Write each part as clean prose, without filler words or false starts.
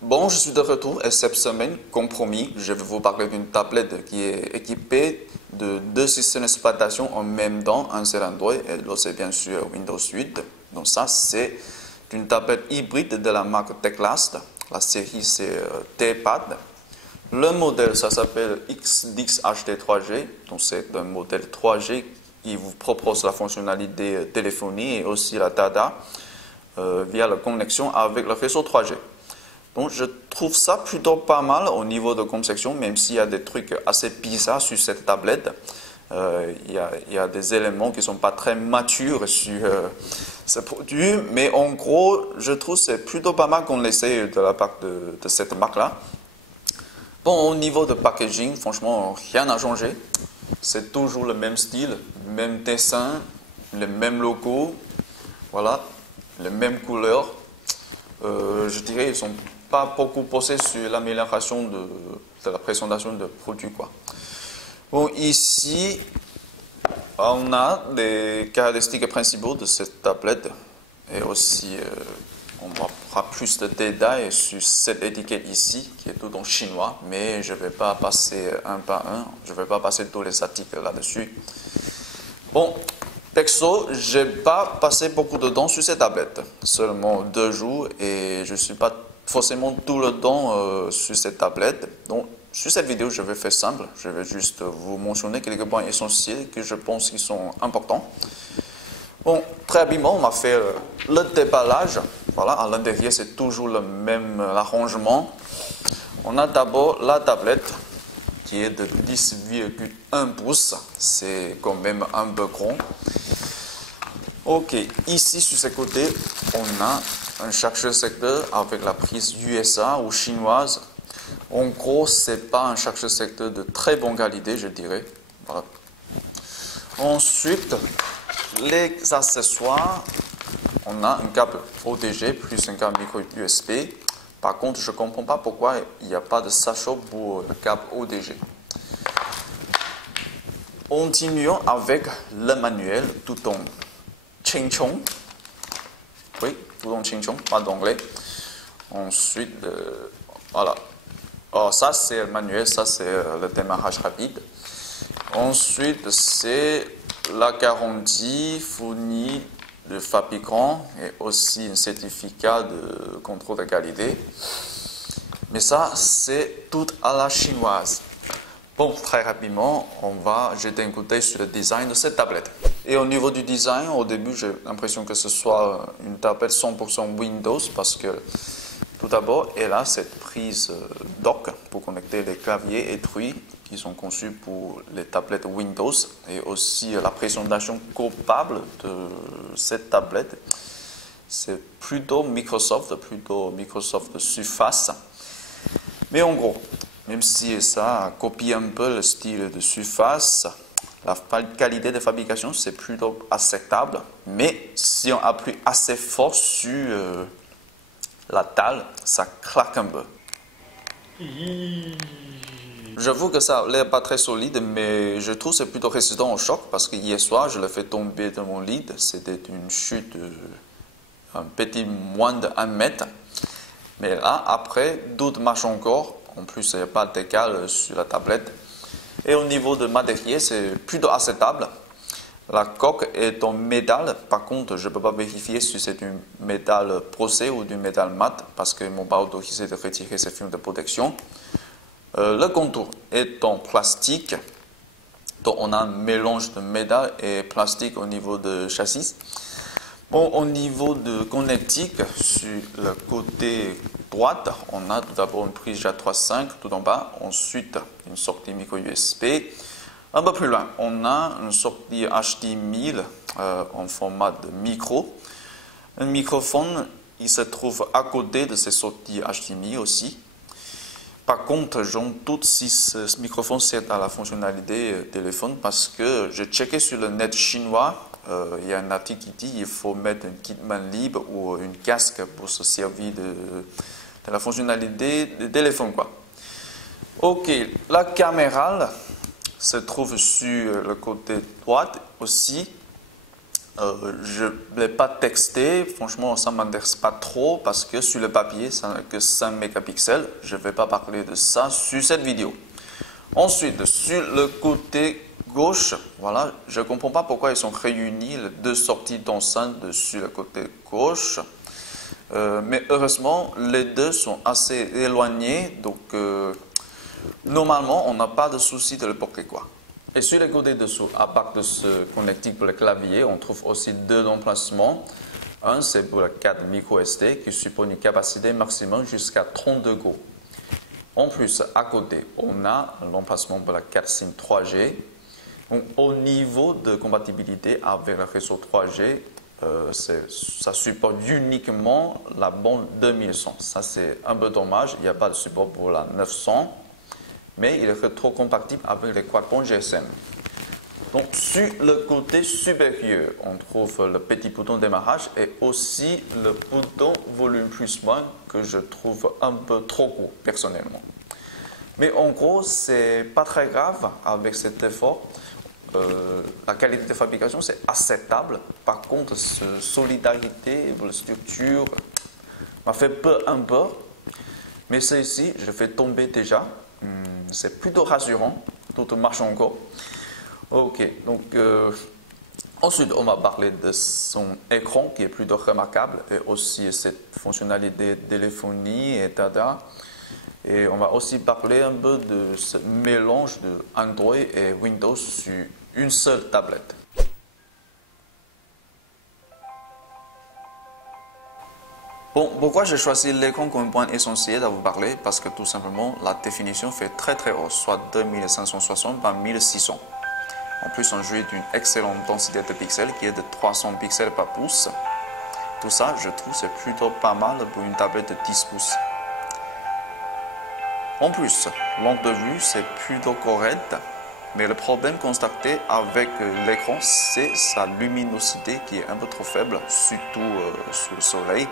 Bon, je suis de retour et cette semaine, comme promis, je vais vous parler d'une tablette qui est équipée de deux systèmes d'exploitation en même temps, un c'est Android et l'autre c'est bien sûr Windows 8. Donc ça, c'est une tablette hybride de la marque Teclast. La série c'est T-Pad. Le modèle, ça s'appelle XDix HD 3G. Donc c'est un modèle 3G qui vous propose la fonctionnalité téléphonie et aussi la data via la connexion avec le réseau 3G. Donc je trouve ça plutôt pas mal au niveau de conception, même s'il y a des trucs assez bizarres sur cette tablette. Il y a des éléments qui ne sont pas très matures sur ce produit, mais en gros, je trouve que c'est plutôt pas mal qu'on l'essaye de la part de cette marque-là. Bon, au niveau de packaging, franchement, rien n'a changé. C'est toujours le même style, le même dessin, le même logo, voilà, les mêmes couleurs. Je dirais qu'ils ne sont pas beaucoup posés sur l'amélioration de la présentation de produits, quoi. Bon, ici, on a les caractéristiques principaux de cette tablette et aussi on aura plus de détails sur cette étiquette ici qui est tout en chinois, mais je ne vais pas passer un par un, je ne vais pas passer tous les articles là-dessus. Bon, perso, je n'ai pas passé beaucoup de temps sur cette tablette, seulement 2 jours et je ne suis pas forcément tout le temps sur cette tablette. Donc, sur cette vidéo, je vais faire simple. Je vais juste vous mentionner quelques points essentiels que je pense qui sont importants. Bon, très rapidement, on va faire le déballage. Voilà, à l'intérieur, c'est toujours le même arrangement. On a d'abord la tablette qui est de 10,1 pouces. C'est quand même un peu grand. Ok, ici, sur ce côté, on a un chargeur secteur avec la prise USA ou chinoise. En gros, ce n'est pas un chargeur secteur de très bonne qualité, je dirais. Voilà. Ensuite, les accessoires, on a un câble OTG plus un câble micro USB. Par contre, je ne comprends pas pourquoi il n'y a pas de sachet pour le câble OTG. Continuons avec le manuel tout en Ching Chong. Oui, tout en Ching Chong, pas d'anglais. Ensuite, voilà. Oh, ça c'est le manuel, ça c'est le démarrage rapide. Ensuite, c'est la garantie fournie de fabricant et aussi un certificat de contrôle de qualité. Mais ça, c'est tout à la chinoise. Bon, très rapidement, on va jeter un coup d'œil sur le design de cette tablette. Et au niveau du design, au début, j'ai l'impression que ce soit une tablette 100% Windows parce que tout d'abord, elle a cette prise dock pour connecter les claviers étroits qui sont conçus pour les tablettes Windows et aussi la présentation coupable de cette tablette. C'est plutôt Microsoft Surface. Mais en gros, même si ça copie un peu le style de Surface, la qualité de fabrication c'est plutôt acceptable. Mais si on appuie assez fort sur la dalle, ça claque un peu. J'avoue que ça n'a l'air pas très solide, mais je trouve que c'est plutôt résistant au choc parce que hier soir, je l'ai fait tomber de mon lit. C'était une chute un petit moins de 1 mètre. Mais là, après, d'autres marchent encore. En plus, il n'y a pas de décal sur la tablette. Et au niveau de matériel, c'est plutôt acceptable. La coque est en métal. Par contre, je ne peux pas vérifier si c'est du métal brossé ou du métal mat parce qu'ils ne m'ont pas autorisé de retirer ces films de protection. Le contour est en plastique. Donc, on a un mélange de métal et plastique au niveau de châssis. Bon, au niveau de connectique, sur le côté droite, on a tout d'abord une prise JAK 3.5 tout en bas. Ensuite, une sortie micro USB. Un peu plus loin, on a une sortie HD 1000 en format de micro. Un microphone, il se trouve à côté de ces sorties HDMI aussi. Par contre, j'en doute si ce microphone sert à la fonctionnalité téléphone parce que j'ai checké sur le net chinois. Il y a un article qui dit qu'il faut mettre un kit main libre ou une casque pour se servir de la fonctionnalité de téléphone, quoi. Ok, la caméra se trouve sur le côté droit aussi. Je ne l'ai pas texté, franchement ça ne m'intéresse pas trop parce que sur le papier ça n'a que 5 mégapixels. Je ne vais pas parler de ça sur cette vidéo. Ensuite, sur le côté gauche, voilà, je ne comprends pas pourquoi ils sont réunis, les deux sorties d'enceinte sur le côté gauche. Mais heureusement, les deux sont assez éloignés, donc normalement on n'a pas de souci de le porter quoi. Et sur le côté dessous, à part de ce connectique pour le clavier, on trouve aussi deux emplacements. Un, c'est pour la carte micro SD qui supporte une capacité maximum jusqu'à 32 Go. En plus, à côté, on a l'emplacement pour la carte SIM 3G. Donc, au niveau de compatibilité avec le réseau 3G, ça supporte uniquement la bande 2100. Ça, c'est un peu dommage. Il n'y a pas de support pour la 900. Mais il est rétrocompatible avec les quad-bandes GSM. Donc, sur le côté supérieur, on trouve le petit bouton démarrage et aussi le bouton volume plus-moins que je trouve un peu trop court, personnellement. Mais en gros, c'est pas très grave avec cet effort. La qualité de fabrication, c'est acceptable. Par contre, cette solidarité, la structure m'a fait peur un peu. Mais celle-ci, je fais tomber déjà. C'est plutôt rassurant, tout marche encore. Ok, donc ensuite on va parler de son écran qui est plutôt remarquable et aussi cette fonctionnalité de téléphonie et tada. Et on va aussi parler un peu de ce mélange de Android et Windows sur une seule tablette. Bon, pourquoi j'ai choisi l'écran comme point essentiel à vous parler? Parce que tout simplement, la définition fait très très haut, soit 2560 par 1600. En plus, on jouit d'une excellente densité de pixels qui est de 300 pixels par pouce. Tout ça, je trouve, c'est plutôt pas mal pour une tablette de 10 pouces. En plus, l'angle de vue, c'est plutôt correct. Mais le problème constaté avec l'écran, c'est sa luminosité qui est un peu trop faible, surtout sous le soleil.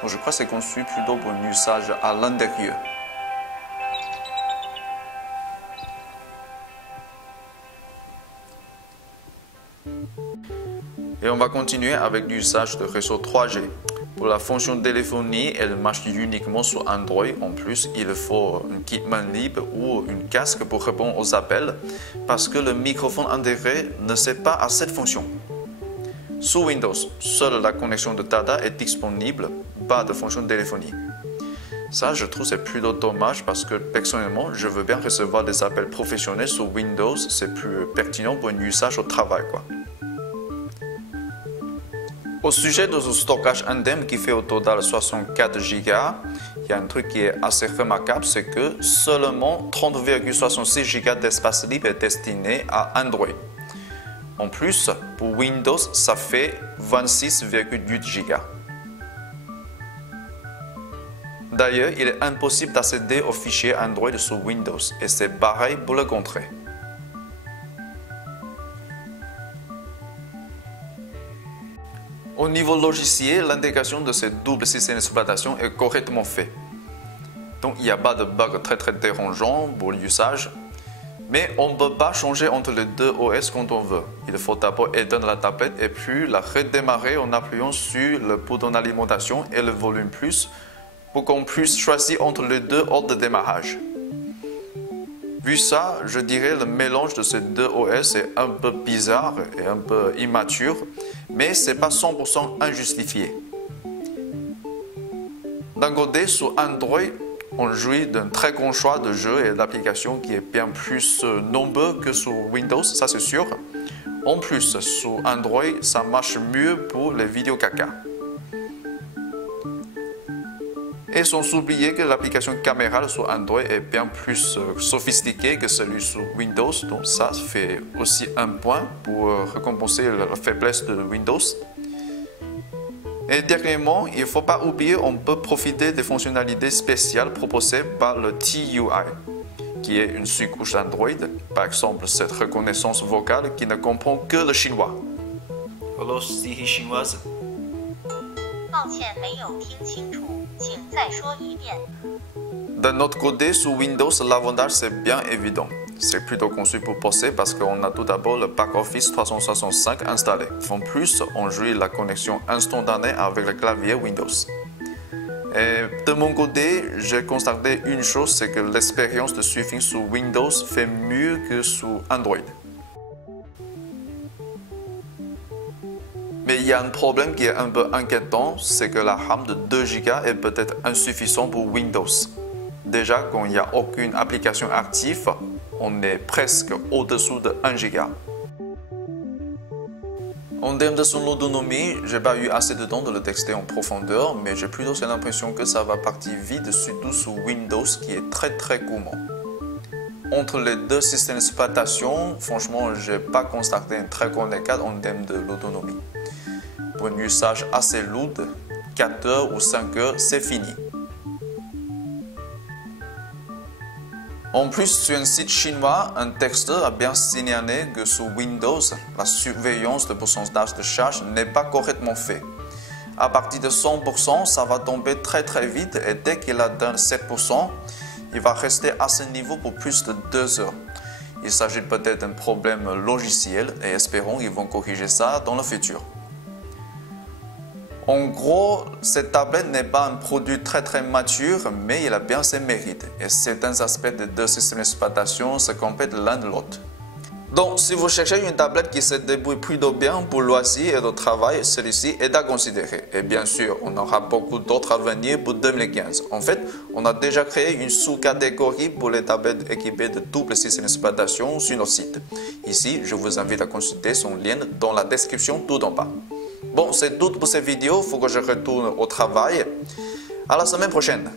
Donc je crois que c'est conçu plutôt pour un usage à l'intérieur. Et on va continuer avec l'usage de réseau 3G. Pour la fonction téléphonie, elle marche uniquement sur Android. En plus, il faut un kit main libre ou une casque pour répondre aux appels parce que le microphone intégré ne sert pas à cette fonction. Sous Windows, seule la connexion de data est disponible, pas de fonction de téléphonie. Ça, je trouve c'est plutôt dommage parce que personnellement, je veux bien recevoir des appels professionnels sur Windows, c'est plus pertinent pour un usage au travail, quoi. Au sujet de ce stockage indemne qui fait au total 64 Go, il y a un truc qui est assez remarquable, c'est que seulement 30,66 Go d'espace libre est destiné à Android. En plus, pour Windows, ça fait 26,8 Go. D'ailleurs, il est impossible d'accéder aux fichiers Android sur Windows et c'est pareil pour le contraire. Au niveau logiciel, l'intégration de ces doubles systèmes d'exploitation est correctement faite. Donc, il n'y a pas de bug très dérangeant pour l'usage. Mais on ne peut pas changer entre les deux OS quand on veut. Il faut d'abord éteindre la tablette et puis la redémarrer en appuyant sur le bouton d'alimentation et le volume plus pour qu'on puisse choisir entre les deux ordres de démarrage. Vu ça, je dirais le mélange de ces deux OS est un peu bizarre et un peu immature, mais ce n'est pas 100% injustifié. D'un côté, sur Android, on jouit d'un très grand choix de jeux et d'applications qui est bien plus nombreux que sur Windows, ça c'est sûr. En plus, sur Android, ça marche mieux pour les vidéos caca. Et sans oublier que l'application caméra sur Android est bien plus sophistiquée que celui sur Windows. Donc ça fait aussi un point pour récompenser la faiblesse de Windows. Et dernièrement, il ne faut pas oublier qu'on peut profiter des fonctionnalités spéciales proposées par le TUI, qui est une sous-couche d'Android. Par exemple, cette reconnaissance vocale qui ne comprend que le chinois. Hello, Siri chinoise. 抱歉没有听清楚，请再再说一遍。 D'un autre côté, sous Windows, l'avantage c'est bien évident. C'est plutôt conçu pour bosser parce qu'on a tout d'abord le Back Office 365 installé. En plus, on jouit la connexion instantanée avec le clavier Windows. Et de mon côté, j'ai constaté une chose, c'est que l'expérience de surfing sous Windows fait mieux que sous Android. Mais il y a un problème qui est un peu inquiétant, c'est que la RAM de 2 Go est peut-être insuffisante pour Windows. Déjà, quand il n'y a aucune application active, on est presque au-dessous de 1 Go. En termes de son autonomie, je n'ai pas eu assez de temps de le tester en profondeur, mais j'ai plutôt l'impression que ça va partir vite, surtout sous Windows qui est très gourmand. Entre les deux systèmes d'exploitation, franchement, je n'ai pas constaté un très grand écart en termes de l'autonomie. Pour un usage assez lourd, 4 heures ou 5 heures, c'est fini. En plus, sur un site chinois, un texteur a bien signalé que sous Windows, la surveillance de pourcentage de charge n'est pas correctement faite. À partir de 100%, ça va tomber très vite et dès qu'il atteint 7%, il va rester à ce niveau pour plus de 2 heures. Il s'agit peut-être d'un problème logiciel et espérons qu'ils vont corriger ça dans le futur. En gros, cette tablette n'est pas un produit très mature, mais il a bien ses mérites. Et certains aspects des deux systèmes d'exploitation se complètent l'un de l'autre. Donc, si vous cherchez une tablette qui se débrouille plutôt bien pour loisirs et de travail, celui-ci est à considérer. Et bien sûr, on aura beaucoup d'autres à venir pour 2015. En fait, on a déjà créé une sous-catégorie pour les tablettes équipées de double système d'exploitation sur notre site. Ici, je vous invite à consulter son lien dans la description tout en bas. Bon, c'est tout pour cette vidéo. Il faut que je retourne au travail. À la semaine prochaine.